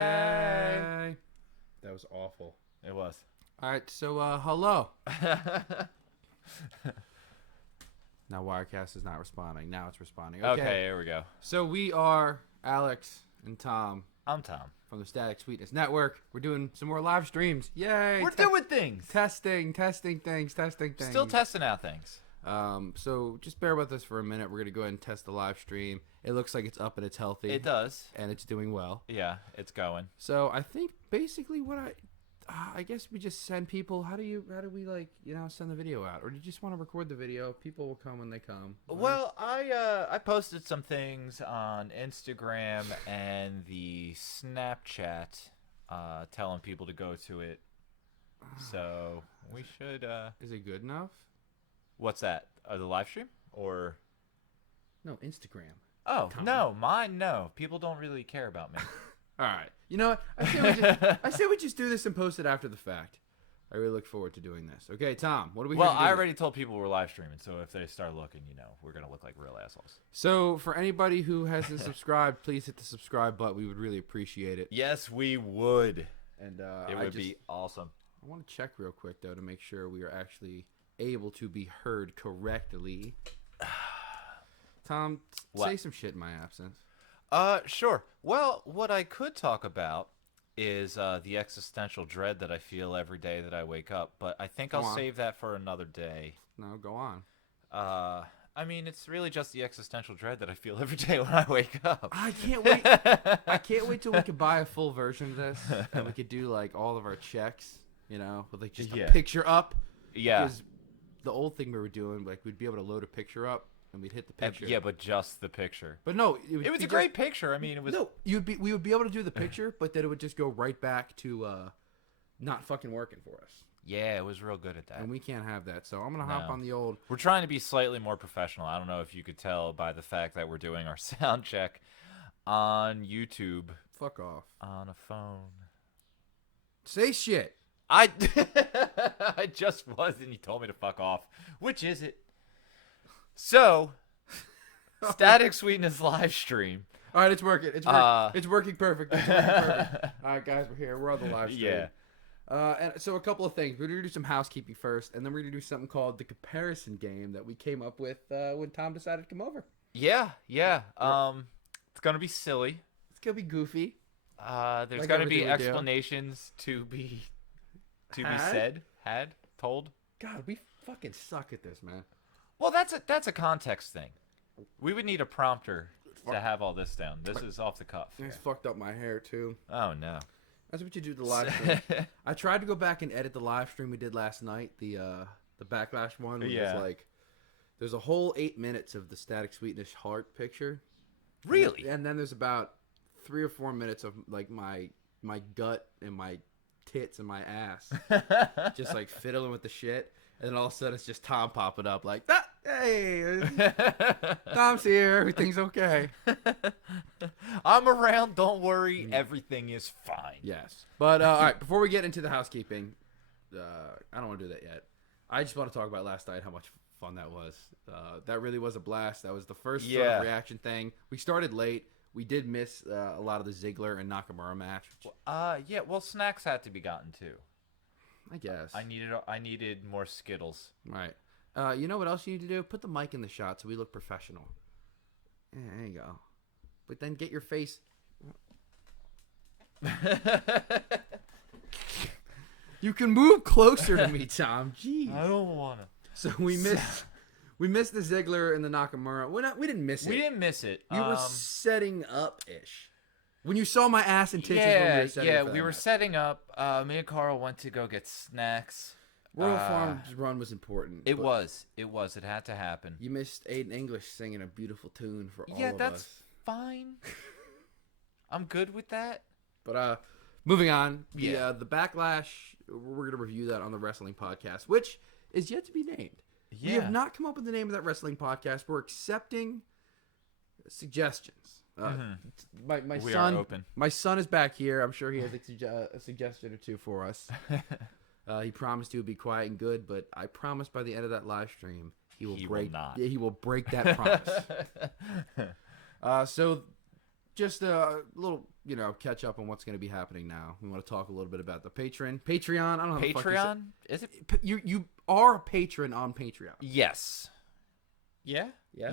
That was awful. It was. All right, so hello. Now Wirecast is not responding. Now it's responding. Okay, here we go. So we are Alex and Tom I'm Tom. from the Static Sweetness Network. We're doing some more live streams. Yay! We're doing things. testing things. Still testing out things. So just bear with us for a minute. We're gonna go ahead and test the live stream. It looks like it's up and it's healthy. It does. And it's doing well. Yeah, it's going. So I think basically what I guess we just send people. How do we send the video out, or do you just want to record the video? People will come when they come. Right? Well, I posted some things on Instagram and the Snapchat, telling people to go to it. So we should. Is it good enough? What's that? The live stream or? No, Instagram. Oh Tom. no, mine no. People don't really care about me. All right. You know what? I say we just do this and post it after the fact. I really look forward to doing this. Okay, Tom, what do we Well, here to do? I already told people we're live streaming, so if they start looking, we're going to look like real assholes. So, for anybody who hasn't subscribed, please hit the subscribe button. We would really appreciate it. Yes, we would. And It would be awesome. I want to check real quick, though, to make sure we are actually able to be heard correctly. Tom, say some shit in my absence. Sure. Well, what I could talk about is the existential dread that I feel every day that I wake up, but I think I'll save that for another day. No, go on. I mean, it's really just the existential dread that I feel every day when I wake up. I can't wait. I can't wait till we can buy a full version of this, and we could do like all of our checks, with like just a picture up. Yeah. Because the old thing we were doing, like we'd be able to load a picture up, and we'd hit the picture. Yeah, but just the picture. But no, it was a great picture. I mean, it was. No, we would be able to do the picture, but then it would just go right back to not fucking working for us. Yeah, it was real good at that. And we can't have that, so I'm gonna hop on the old. We're trying to be slightly more professional. I don't know if you could tell by the fact that we're doing our sound check on YouTube. Fuck off. On a phone. Say shit. I just was, and you told me to fuck off. Which is it? So, Static Sweetness live stream. All right, it's working. It's working. It's working perfect. It's working perfect. All right, guys, we're here. We're on the live stream. Yeah. And so a couple of things. We're going to do some housekeeping first, and then we're going to do something called the comparison game that we came up with when Tom decided to come over. Yeah. It's going to be silly. It's going to be goofy. There's going to be explanations to be said, told. God, we fucking suck at this, man. Well, that's a context thing. We would need a prompter to have all this down. This is off the cuff. It's fucked up my hair, too. Oh, no. That's what you do to the live stream. I tried to go back and edit the live stream we did last night, the Backlash one. Which was like, there's a whole 8 minutes of the Static Sweetness heart picture. Really? And then there's about 3 or 4 minutes of like my gut and my tits and my ass just like fiddling with the shit. And then all of a sudden it's just Tom popping up like, hey, Tom's here. Everything's okay. I'm around. Don't worry. Everything is fine. Yes. But all right, before we get into the housekeeping, I don't want to do that yet. I just want to talk about last night, how much fun that was. That really was a blast. That was the first sort of reaction thing. We started late. We did miss a lot of the Ziggler and Nakamura match. Well, snacks had to be gotten too. I guess. I needed more Skittles. Right. You know what else you need to do? Put the mic in the shot so we look professional. Yeah, there you go. But then get your face. You can move closer to me, Tom. Jeez. I don't wanna. So we missed the Ziggler and the Nakamura. We didn't miss it. We didn't miss it. You were setting up ish. When you saw my ass and titties, we were setting up. Me and Carl went to go get snacks. Royal Farms run was important. It was. It had to happen. You missed Aiden English singing a beautiful tune for all of us. Yeah, that's fine. I'm good with that. But moving on, the Backlash, we're going to review that on the Wrestling Podcast, which is yet to be named. Yeah. We have not come up with the name of that Wrestling Podcast. We're accepting suggestions. My son is back here. I'm sure he has a suggestion or two for us. He promised he would be quiet and good, but I promise by the end of that live stream he will break that promise. So just a little, catch up on what's going to be happening now. We want to talk a little bit about the Patreon. I don't know how the fuck Patreon? Is it? You are a patron on Patreon. Yes. Yeah? Yeah?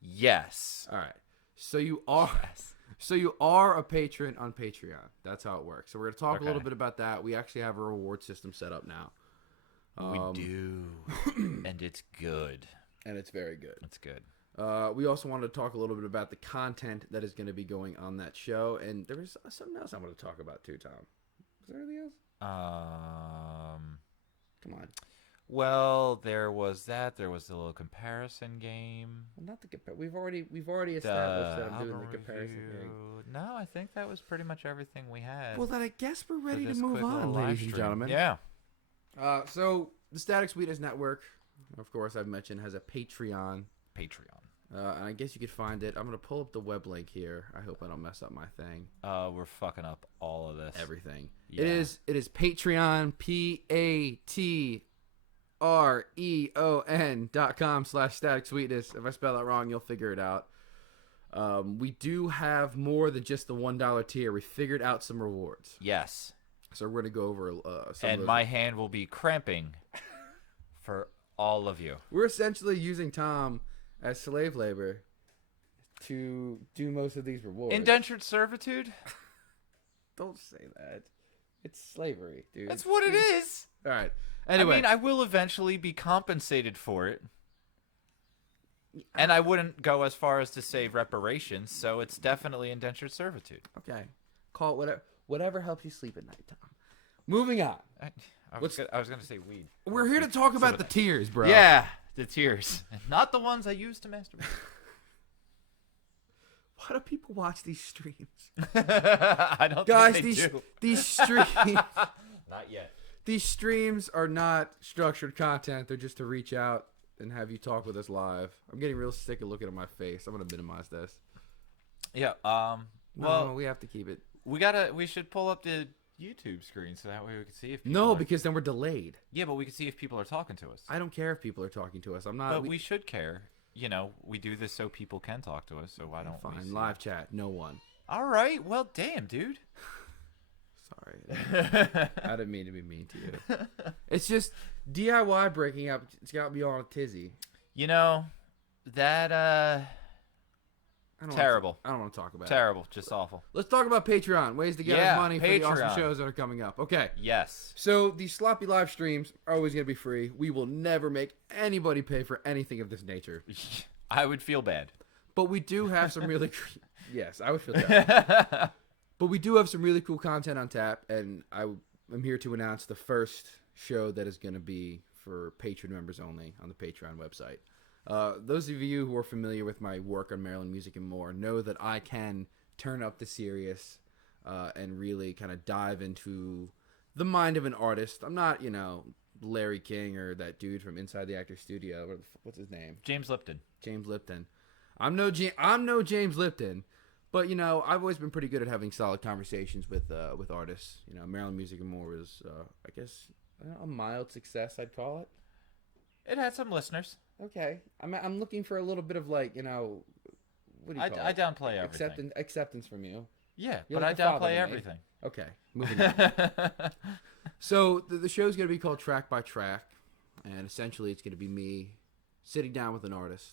Yes. All right. So you are... Yes. So you are a patron on Patreon. That's how it works. So we're going to talk a little bit about that. We actually have a reward system set up now. We do. And it's good. And it's very good. It's good. We also wanted to talk a little bit about the content that is going to be going on that show. And there was something else I wanted to talk about too, Tom. Was there anything else? Come on. Well, there was that. There was the little comparison game. Well, not the we've already established that I'm doing the comparison game. No, I think that was pretty much everything we had. Well, then I guess we're ready to move on, ladies and gentlemen. Yeah. So the Static Sweetness Network, of course, I've mentioned, has a Patreon. And I guess you could find it. I'm gonna pull up the web link here. I hope I don't mess up my thing. We're fucking up all of this. Everything. Yeah. It is Patreon, patreon.com/Static Sweetness. If I spell that wrong, you'll figure it out. We do have more than just the $1 tier. We figured out some rewards. Yes. So we're gonna go over some. And my hand will be cramping for all of you. We're essentially using Tom as slave labor to do most of these rewards. Indentured servitude? Don't say that. It's slavery, dude. That's what it is. All right. Anyway, I mean, I will eventually be compensated for it. And I wouldn't go as far as to say reparations, so it's definitely indentured servitude. Okay. Call it whatever helps you sleep at night, Tom. Moving on. I was going to say weed. We're here to talk about the tiers, bro. Yeah, the tiers. Not the ones I use to masturbate. Why do people watch these streams? I don't Guys, think they do. These streams... Not yet. These streams are not structured content. They're just to reach out and have you talk with us live. I'm getting real sick of looking at my face. I'm going to minimize this. Yeah, well, well, we have to keep it. We should pull up the YouTube screen so that way we can see if people No, because then we're delayed. Yeah, but we can see if people are talking to us. I don't care if people are talking to us. I'm not. But we should care. We do this so people can talk to us, so why don't we see live chat, no one. All right, well, damn, dude. Sorry. I didn't mean to be mean to you. It's just DIY breaking up. It's got me on a tizzy. That terrible. I don't want to talk about it. Terrible. Just awful. Let's talk about Patreon. Ways to get us money for the awesome shows that are coming up. Okay. Yes. So these sloppy live streams are always going to be free. We will never make anybody pay for anything of this nature. I would feel bad. But we do have some really... Yes, I would feel bad. But we do have some really cool content on tap, and I'm here to announce the first show that is going to be for Patreon members only on the Patreon website. Those of you who are familiar with my work on Maryland music and more know that I can turn up the serious and really kind of dive into the mind of an artist. I'm not, Larry King or that dude from Inside the Actors Studio. What's his name? James Lipton. James Lipton. I'm no James Lipton. But, I've always been pretty good at having solid conversations with artists. Maryland Music and More was, I guess, a mild success, I'd call it. It had some listeners. Okay. I'm looking for a little bit of, what do you call it? I downplay everything. Acceptance from you. Yeah, You're but like I downplay everything. Okay, moving on. So the show's going to be called Track by Track, and essentially it's going to be me sitting down with an artist,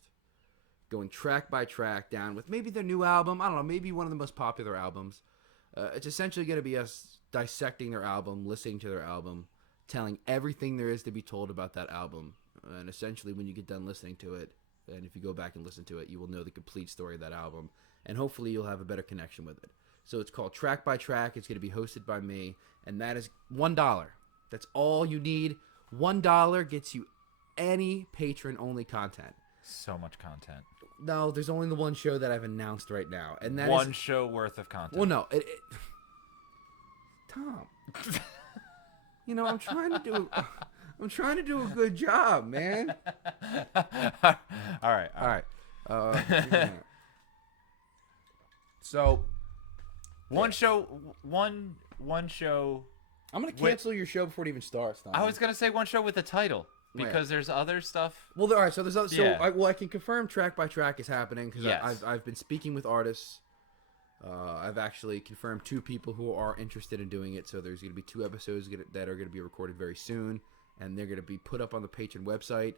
going track by track down with maybe their new album. I don't know, maybe one of the most popular albums. It's essentially going to be us dissecting their album, listening to their album, telling everything there is to be told about that album. And essentially when you get done listening to it, and if you go back and listen to it, you will know the complete story of that album. And hopefully you'll have a better connection with it. So it's called Track by Track. It's going to be hosted by me. And that is $1. That's all you need. $1 gets you any patron-only content. So much content. No, there's only the one show that I've announced right now, and that one show worth of content. Well, no, Tom. I'm trying to do a good job, man. All right. So, one show. I'm gonna cancel your show before it even starts. Tom. I was gonna say one show with a title. Because there's other stuff. Well, all right. So there's other. Yeah. So I can confirm Track by Track is happening because Yes. I've been speaking with artists I've actually confirmed 2 people who are interested in doing it, so there's going to be 2 episodes that are going to be recorded very soon, and they're going to be put up on the Patreon website.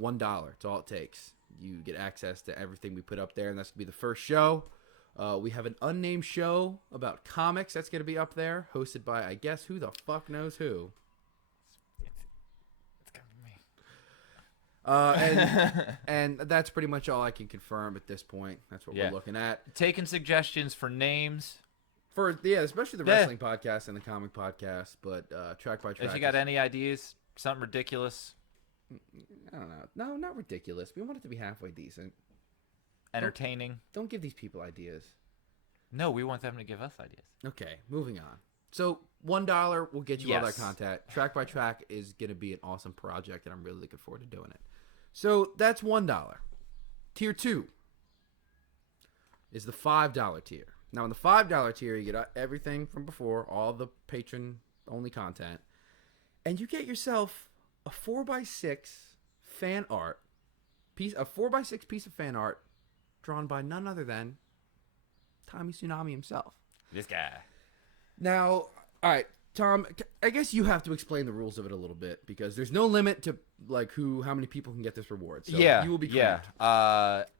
$1, it's all it takes. You get access to everything we put up there, and that's going to be the first show. We have an unnamed show about comics that's going to be up there, hosted by, I guess, who the fuck knows who. It's going to be me. And that's pretty much all I can confirm at this point. That's what we're looking at. Taking suggestions for names. Especially the wrestling podcast and the comic podcast, but track by track. If you got any ideas, something ridiculous. I don't know. No, not ridiculous. We want it to be halfway decent. Entertaining. Don't give these people ideas. No, we want them to give us ideas. Okay, moving on. So $1 will get you all that content. Track by track is going to be an awesome project, and I'm really looking forward to doing it. So that's $1. Tier 2 is the $5 tier. Now, in the $5 tier, you get everything from before, all the patron-only content, and you get yourself a 4x6 fan art piece, a 4x6 piece of fan art drawn by none other than Tommy Tsunami himself. This guy. Now, all right, Tom, I guess you have to explain the rules of it a little bit, because there's no limit to how many people can get this reward. So you will be cramped.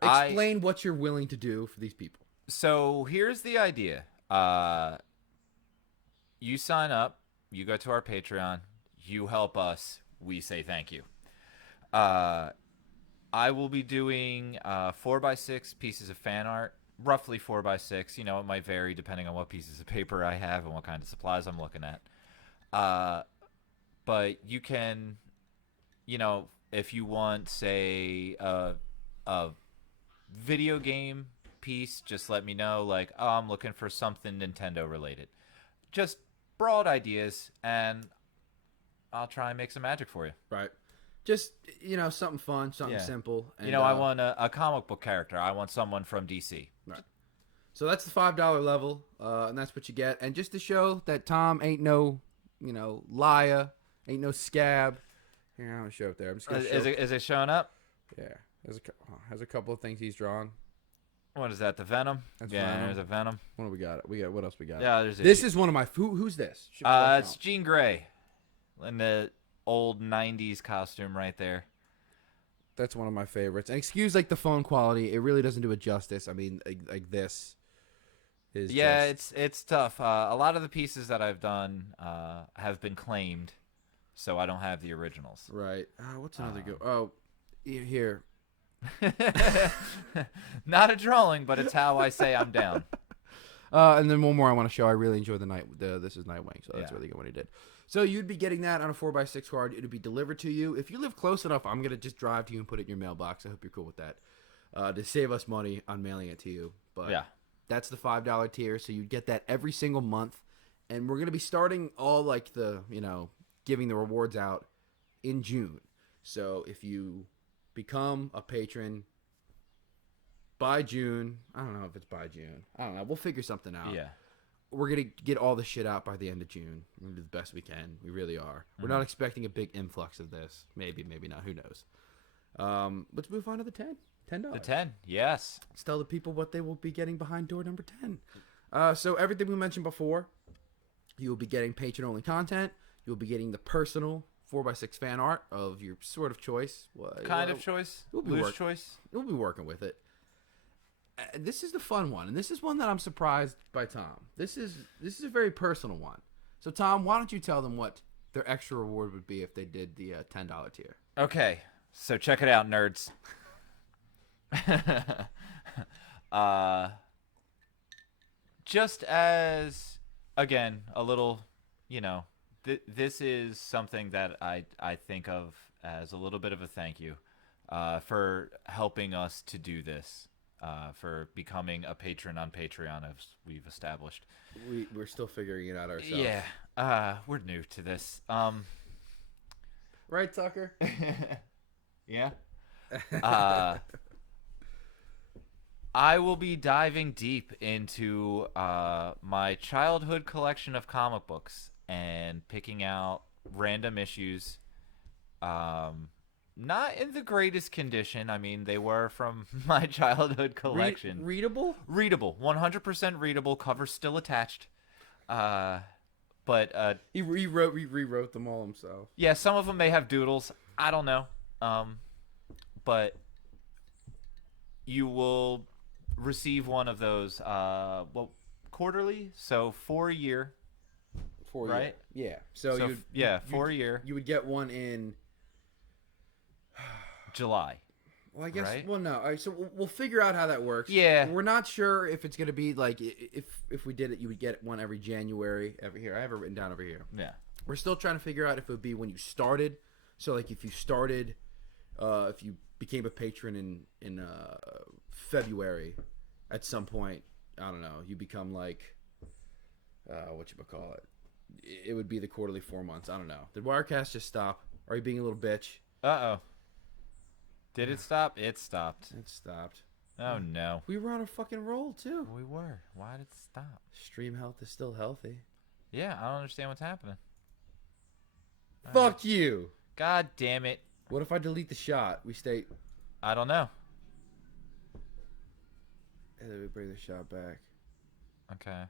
Explain what you're willing to do for these people. So here's the idea. You sign up, you go to our Patreon, you help us, we say thank you. I will be doing 4x6 pieces of fan art, roughly 4x6. You know, it might vary depending on what pieces of paper I have and what kind of supplies I'm looking at. But you can, if you want, say, a video game piece, just let me know. Like, oh, I'm looking for something Nintendo related. Just broad ideas, and I'll try and make some magic for you. Right. Just, something fun, something simple. And, I want a comic book character. I want someone from DC. Right. So that's the $5 level, and that's what you get. And just to show that Tom ain't no, liar, ain't no scab. Here, I'm going to show it there. I'm just gonna show. Is it showing up? Yeah. Has a couple of things he's drawn. What is that, the Venom? That's Venom. There's a Venom. What do we got? What else we got? Yeah, there's This is one of my... Who's this? It's Jean Grey. In the old 90s costume right there. That's one of my favorites. And excuse the phone quality. It really doesn't do it justice. I mean, this is it's tough. A lot of the pieces that I've done have been claimed, so I don't have the originals. Right. What's another good... Oh, here. Not a drawing, but it's how I say I'm down. And then one more I want to show. I really enjoyed This is Nightwing, so that's really good what he did. So you'd be getting that on a 4x6 card. It would be delivered to you. If you live close enough, I'm going to just drive to you and put it in your mailbox. I hope you're cool with that. To save us money on mailing it to you. But that's the $5 tier, so you'd get that every single month. And we're going to be starting all giving the rewards out in June. So if you become a patron by June, I don't know if it's by June. I don't know. We'll figure something out. Yeah. We're going to get all the shit out by the end of June. We're going to do the best we can. We really are. We're not expecting a big influx of this. Maybe, maybe not. Who knows? Let's move on to the $10. The 10, yes. Let's tell the people what they will be getting behind door number 10. So everything we mentioned before, you will be getting patron-only content. You'll be getting the personal 4x6 fan art of your sort of choice. Kind of choice? Loose choice? We'll be working with it. This is the fun one, and this is one that I'm surprised by Tom. This is a very personal one. So, Tom, why don't you tell them what their extra reward would be if they did the $10 tier? Okay, so check it out, nerds. Just as, again, a little, this is something that I think of as a little bit of a thank you for helping us to do this. For becoming a patron on Patreon, as we've established. We're still figuring it out ourselves. Yeah, we're new to this. Right, Tucker? Yeah. I will be diving deep into my childhood collection of comic books and picking out random issues Not in the greatest condition. I mean, they were from my childhood collection. Readable? Readable. 100% readable. Cover still attached. But he rewrote them all himself. Yeah, some of them may have doodles. I don't know. But you will receive one of those quarterly, so for a year. For a right? Year. Yeah. For a year. You would get one in July. Well, I guess. Right? Well, no. All right, so we'll figure out how that works. Yeah. We're not sure if it's going to be like if we did it, you would get one every January. Every here, I have it written down over here. Yeah. We're still trying to figure out if it would be when you started. So, like, if you started, if you became a patron in February, at some point, I don't know, you become like, whatchamacallit. It would be the quarterly 4 months. I don't know. Did Wirecast just stop? Are you being a little bitch? Uh-oh. Did it stop? It stopped. It stopped. Oh, no. We were on a fucking roll, too. We were. Why did it stop? Stream health is still healthy. Yeah, I don't understand what's happening. Fuck you. God damn it. What if I delete the shot? We stay... I don't know. And then we bring the shot back. Okay.